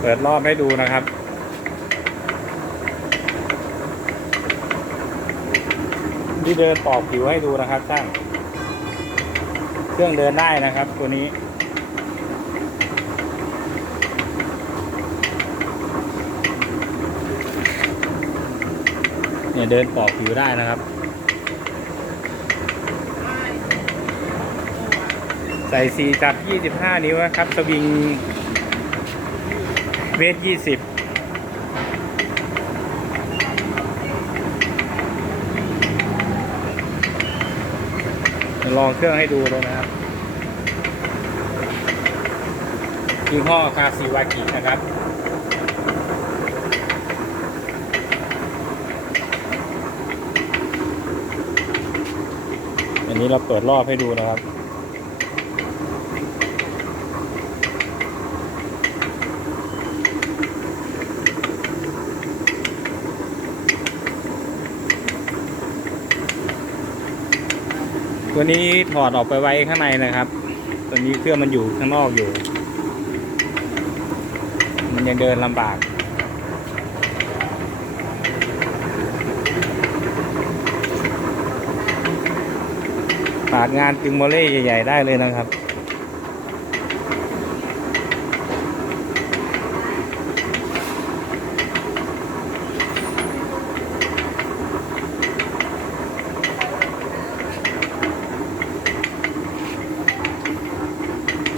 เปิดรอบให้ดูนะครับ ที่เดินปอกผิวให้ดูนะครับช่างเครื่องเดินได้นะครับ ตัวนี้เนี่ยเดินปอกผิวได้นะครับ ใส่สีจับ 25 นิ้วนะครับ สวิง เวท20ลองเครื่องให้ดูเลยนะครับยี่ห้อคาซิวากินะครับอันนี้เราเปิดรอบให้ดูนะครับ ตัวนี้ถอดออกไปไว้ข้างในนะครับ ตัวนี้เครื่องมันอยู่ข้างนอกอยู่ มันยังเดินลำบากปาดงานจึงโมเล่ใหญ่ ๆ ได้เลยนะครับ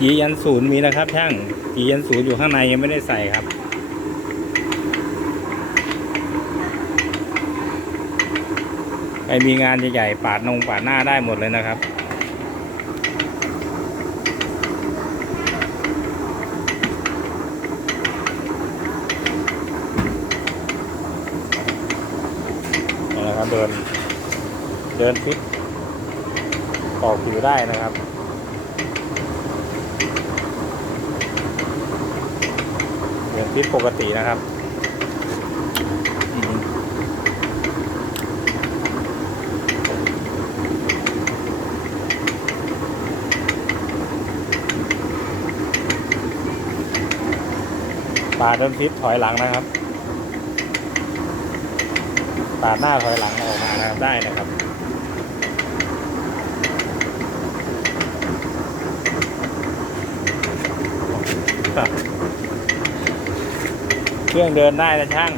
จียันศูนย์มีนะครับช่างจียันศูนย์อยู่ข้างในยังไม่ได้ใส่ครับใครมีงานใหญ่ๆปาดนงปาดหน้าได้หมดเลยนะครับนี่นะครับเดิน เดินฟิตปอกผิวได้นะครับ เดินฟิตปกตินะครับอืมปาดเดินฟิตถอยหลังนะครับปาดหน้าถอยหลังออกมานะครับได้นะครับ เครื่องเดินได้นะช่าง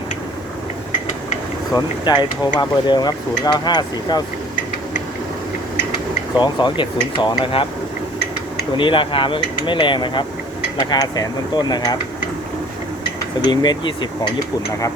สนใจโทรมาเบอร์เดิมครับ 0 9 5 4 9 2 2 7 0 2 นะครับ ตัวนี้ราคาไม่ไม่แรงนะครับ ราคาแสนต้นๆนะครับ สวิงเมตร20 ของญี่ปุ่นนะครับ